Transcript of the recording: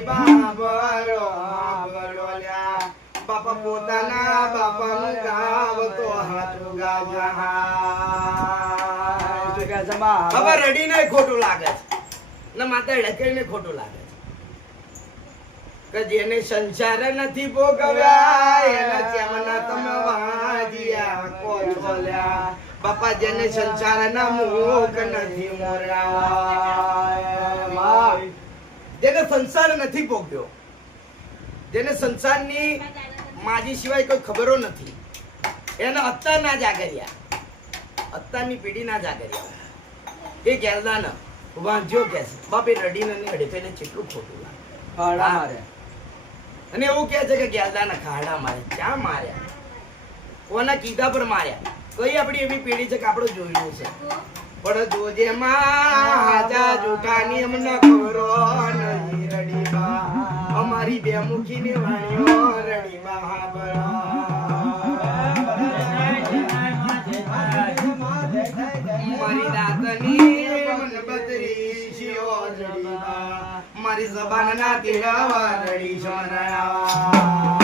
રડી બાબરો બરોલ્યા બાપા પોતાના બાપાનું ગાવ તો હાચું ગાવ બાબા રડીને ખોટું લાગે છે ને માતા ડકેને ખોટું લાગે છે કે જેને સંસાર નથી ભોગવ્યા એના ચેમના તમે વાજ્યા કોચોલ્યા બાપા જેને સંસારના મુખ નથી મોર્યા જેને સંસાર નથી ભોગવ્યો જેને સંસારની માજી સિવાય કોઈ ખબરો નથી એને અત્યાર ના જાગર્યા અત્યારની પેઢી ના જાગર્યા એ ગેલદાન વાંચ્યો કે છે બાપે રડીને અડફેને કેટલું ખોટું લાગે ખાડા મારે અને એવું કહે છે કે ગેલદાના ખાડા મારે ક્યાં માર્યા કોના કીધા પર માર્યા કઈ આપણી એવી પેઢી છે કે આપણે જોયું છે પણ જોજે માં હાજા જૂઠાની અમને ખબરો નહીં રડીબા અમારી બે મુખીની વાણીઓ રડીબા મારી દાતની મન બદરી શિયો રડીબા મારી જબાન ના તેડાવા રડી સોનાવા